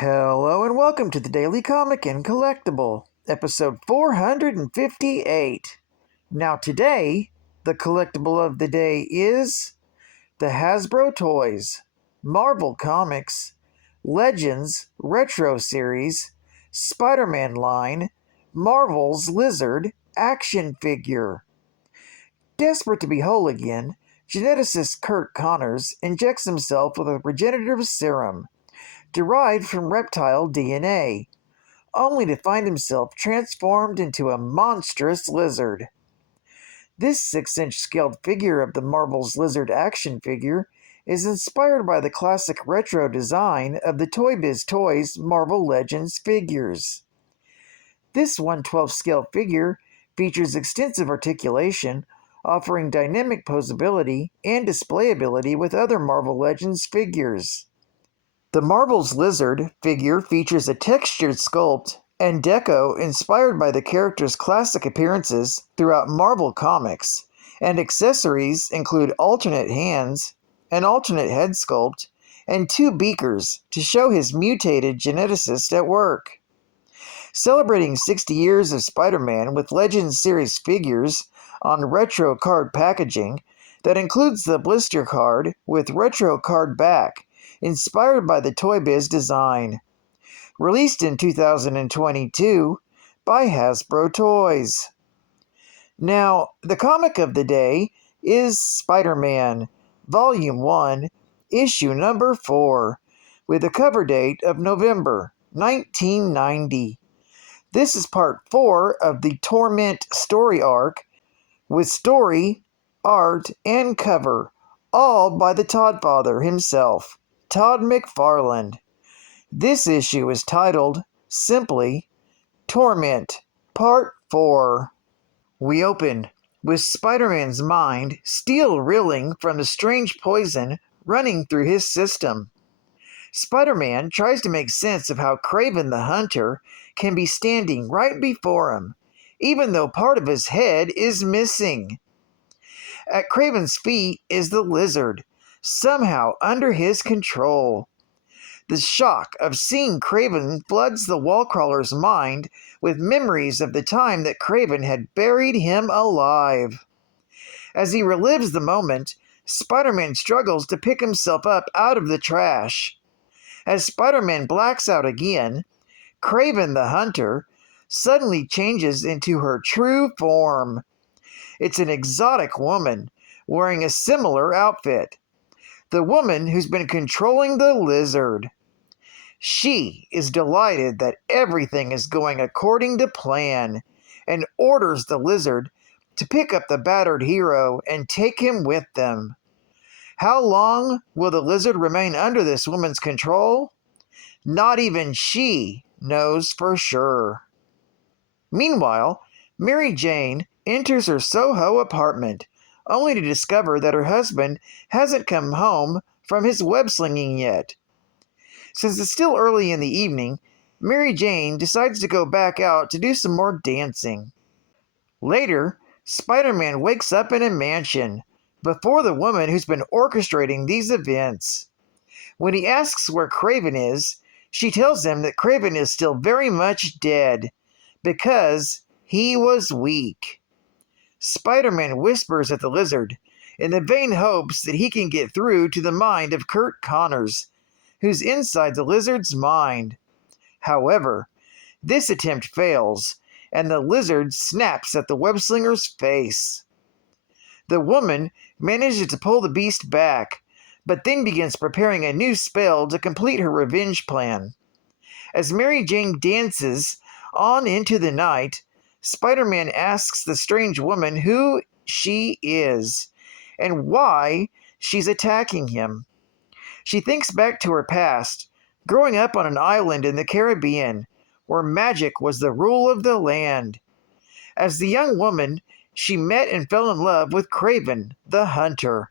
Hello and welcome to the Daily Comic and Collectible, episode 458. Now today, the collectible of the day is the Hasbro Toys, Marvel Comics, Legends Retro Series, Spider-Man line, Marvel's Lizard action figure. Desperate to be whole again, geneticist Curt Connors injects himself with a regenerative serum derived from reptile DNA, only to find himself transformed into a monstrous lizard. This 6-inch scaled figure of the Marvel's Lizard action figure is inspired by the classic retro design of the Toy Biz Toys Marvel Legends figures. This 1/12 scale figure features extensive articulation, offering dynamic posability and displayability with other Marvel Legends figures. The Marvel's Lizard figure features a textured sculpt and deco inspired by the character's classic appearances throughout Marvel Comics, and accessories include alternate hands, an alternate head sculpt, and 2 beakers to show his mutated geneticist at work. Celebrating 60 years of Spider-Man with Legends series figures on retro card packaging that includes the blister card with retro card back, inspired by the Toy Biz design. Released in 2022 by Hasbro Toys. Now, the comic of the day is Spider-Man, Volume 1, Issue Number 4, with a cover date of November 1990. This is part 4 of the Torment story arc, with story, art, and cover, all by the Toddfather himself, Todd McFarlane. This issue is titled, simply, Torment, Part 4. We open with Spider-Man's mind still reeling from the strange poison running through his system. Spider-Man tries to make sense of how Kraven the Hunter can be standing right before him, even though part of his head is missing. At Kraven's feet is the lizard, somehow under his control. The shock of seeing Kraven floods the wallcrawler's mind with memories of the time that Kraven had buried him alive. As he relives the moment, Spider-Man struggles to pick himself up out of the trash. As Spider-Man blacks out again, Kraven the Hunter suddenly changes into her true form. It's an exotic woman wearing a similar outfit. The woman who's been controlling the lizard. She is delighted that everything is going according to plan and orders the lizard to pick up the battered hero and take him with them. How long will the lizard remain under this woman's control? Not even she knows for sure. Meanwhile, Mary Jane enters her Soho apartment, only to discover that her husband hasn't come home from his web-slinging yet. Since it's still early in the evening, Mary Jane decides to go back out to do some more dancing. Later, Spider-Man wakes up in a mansion, before the woman who's been orchestrating these events. When he asks where Kraven is, she tells him that Kraven is still very much dead, because he was weak. Spider-Man whispers at the lizard, in the vain hopes that he can get through to the mind of Curt Connors, who's inside the lizard's mind. However, this attempt fails, and the lizard snaps at the web-slinger's face. The woman manages to pull the beast back, but then begins preparing a new spell to complete her revenge plan. As Mary Jane dances on into the night, Spider-Man asks the strange woman who she is, and why she's attacking him. She thinks back to her past, growing up on an island in the Caribbean, where magic was the rule of the land. As the young woman, she met and fell in love with Kraven, the Hunter.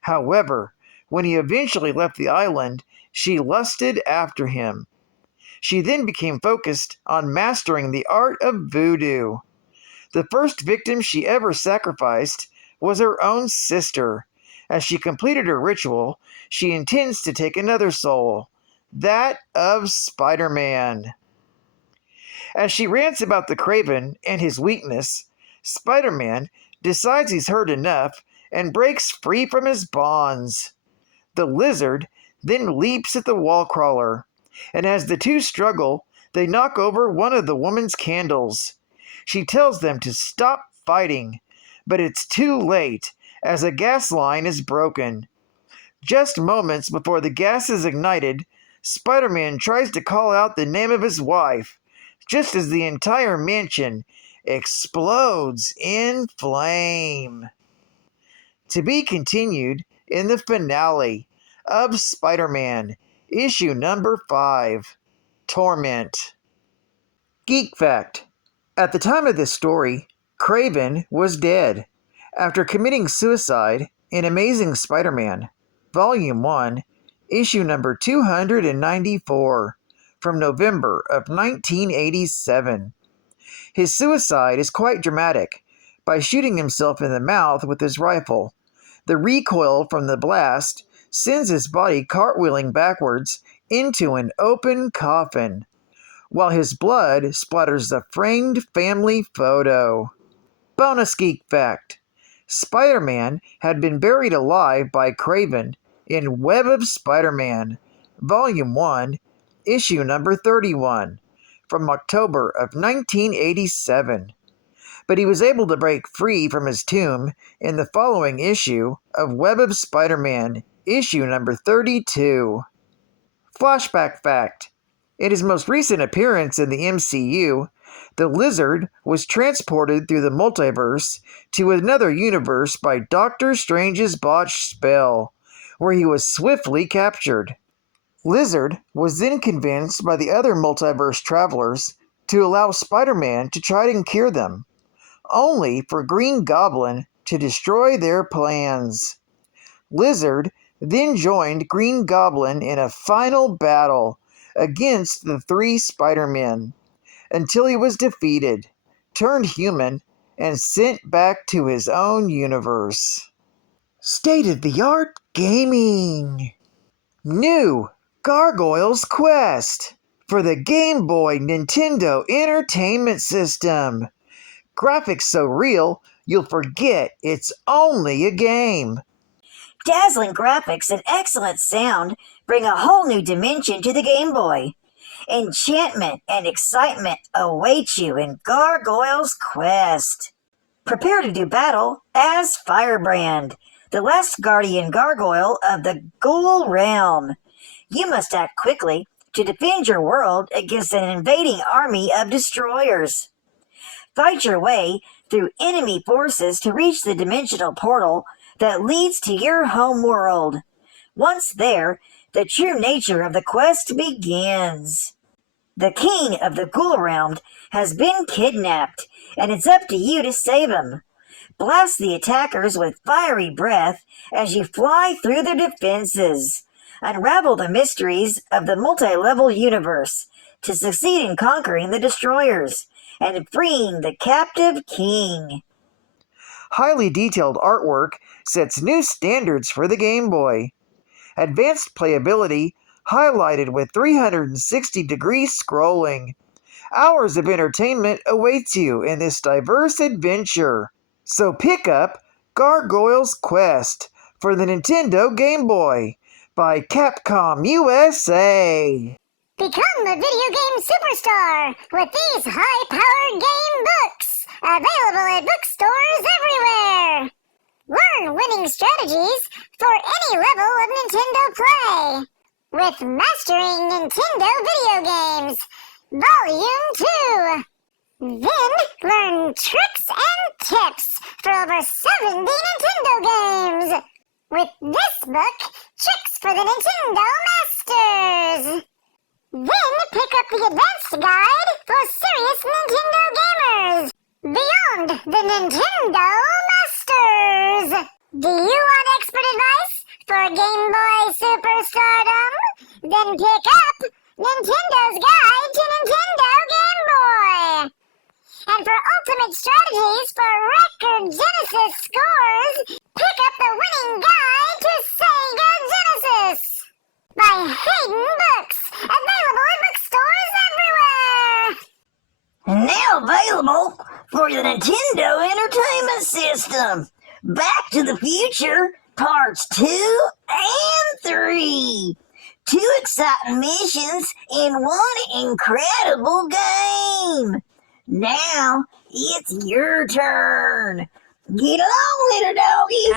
However, when he eventually left the island, she lusted after him. She then became focused on mastering the art of voodoo. The first victim she ever sacrificed was her own sister. As she completed her ritual, she intends to take another soul, that of Spiderman. As she rants about the Kraven and his weakness, Spiderman decides he's heard enough and breaks free from his bonds. The lizard then leaps at the wall crawler, and as the two struggle, they knock over one of the woman's candles. She tells them to stop fighting, but it's too late as a gas line is broken. Just moments before the gas is ignited, Spider-Man tries to call out the name of his wife, just as the entire mansion explodes in flame. To be continued in the finale of Spider-Man, issue number 5, Torment. Geek fact: at the time of this story, Kraven was dead after committing suicide in Amazing Spider-Man, Volume 1, issue number 294, from November of 1987. His suicide is quite dramatic, by shooting himself in the mouth with his rifle. The recoil from the blast sends his body cartwheeling backwards into an open coffin, while his blood splatters the framed family photo. Bonus geek fact: Spider-Man had been buried alive by Kraven in Web of Spider-Man, Volume 1, issue number 31, from October of 1987. But he was able to break free from his tomb in the following issue of Web of Spider-Man, issue number 32. Flashback fact: in his most recent appearance in the MCU, the Lizard was transported through the multiverse to another universe by Doctor Strange's botched spell, where he was swiftly captured. Lizard was then convinced by the other multiverse travelers to allow Spider-Man to try and cure them, only for Green Goblin to destroy their plans. Lizard then joined Green Goblin in a final battle against the 3 Spider-Men, until he was defeated, turned human, and sent back to his own universe. State-of-the-art gaming! New Gargoyle's Quest for the Game Boy Nintendo Entertainment System. Graphics so real, you'll forget it's only a game. Dazzling graphics and excellent sound bring a whole new dimension to the Game Boy. Enchantment and excitement await you in Gargoyle's Quest. Prepare to do battle as Firebrand, the last guardian gargoyle of the Ghoul Realm. You must act quickly to defend your world against an invading army of destroyers. Fight your way through enemy forces to reach the dimensional portal that leads to your home world. Once there, the true nature of the quest begins. The king of the Ghoul Realm has been kidnapped, and it's up to you to save him. Blast the attackers with fiery breath as you fly through their defenses. Unravel the mysteries of the multi-level universe to succeed in conquering the destroyers and freeing the captive king. Highly detailed artwork sets new standards for the Game Boy. Advanced playability highlighted with 360-degree scrolling. Hours of entertainment awaits you in this diverse adventure. So pick up Gargoyle's Quest for the Nintendo Game Boy by Capcom USA. Become a video game superstar with these high-powered game books, available at bookstores everywhere. Learn winning strategies for any level of Nintendo play with Mastering Nintendo Video Games, Volume 2. Then learn tricks and tips for over 70 Nintendo games with this book, Tricks for the Nintendo Masters. Then pick up the Advanced Guide for serious Nintendo gamers, Beyond the Nintendo Masters. Do you want expert advice for Game Boy Superstardom? Then pick up Nintendo's Guide to Nintendo Game Boy. And for ultimate strategies for record Genesis scores, pick up the winning guide to Sega Genesis by Hayden Books. Now available for the Nintendo Entertainment System. Back to the Future Parts 2 and 3. 2 exciting missions in one incredible game. Now it's your turn. Get along, little doggy.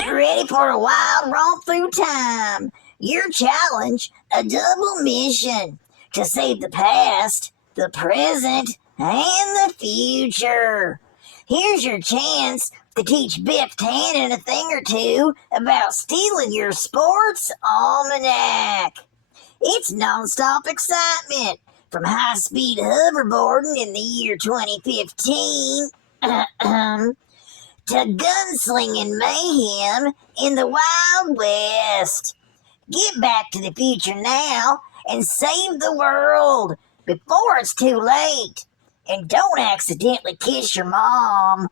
Get ready for a wild romp through time. Your challenge, a double mission to save the past, the present, and the future. Here's your chance to teach Biff Tannen a thing or two about stealing your sports almanac. It's non-stop excitement, from high-speed hoverboarding in the year 2015 to gunslinging mayhem in the Wild West. Get back to the future now and save the world before it's too late. And don't accidentally kiss your mom.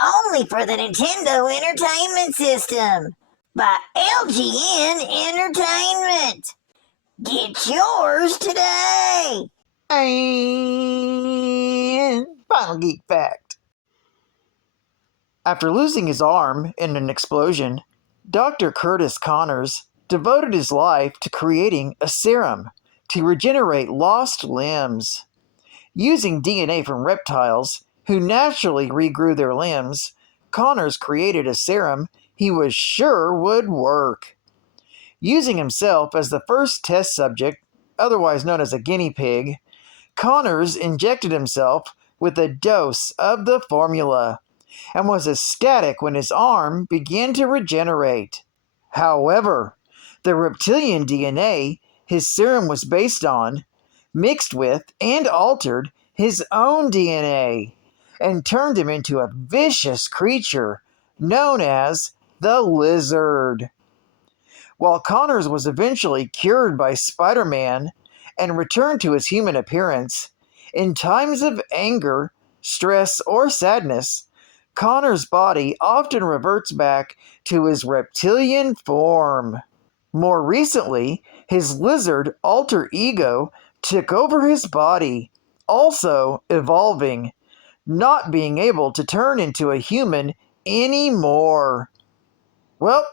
Only for the Nintendo Entertainment System by LGN Entertainment. Get yours today. And final geek fact. After losing his arm in an explosion, Dr. Curtis Connors devoted his life to creating a serum to regenerate lost limbs. Using DNA from reptiles who naturally regrew their limbs, Connors created a serum he was sure would work. Using himself as the first test subject, otherwise known as a guinea pig, Connors injected himself with a dose of the formula and was ecstatic when his arm began to regenerate. However, the reptilian DNA his serum was based on mixed with and altered his own DNA and turned him into a vicious creature known as the Lizard. While Connors was eventually cured by Spiderman and returned to his human appearance, in times of anger, stress, or sadness, Connor's body often reverts back to his reptilian form. More recently, his lizard alter ego took over his body, also evolving, not being able to turn into a human anymore. Well,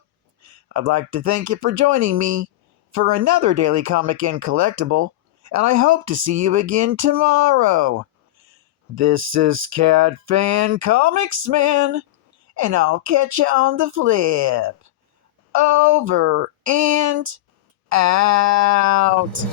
I'd like to thank you for joining me for another Daily Comic and Collectible, and I hope to see you again tomorrow. This is Cat Fan Comics Man, and I'll catch you on the flip. Over and out.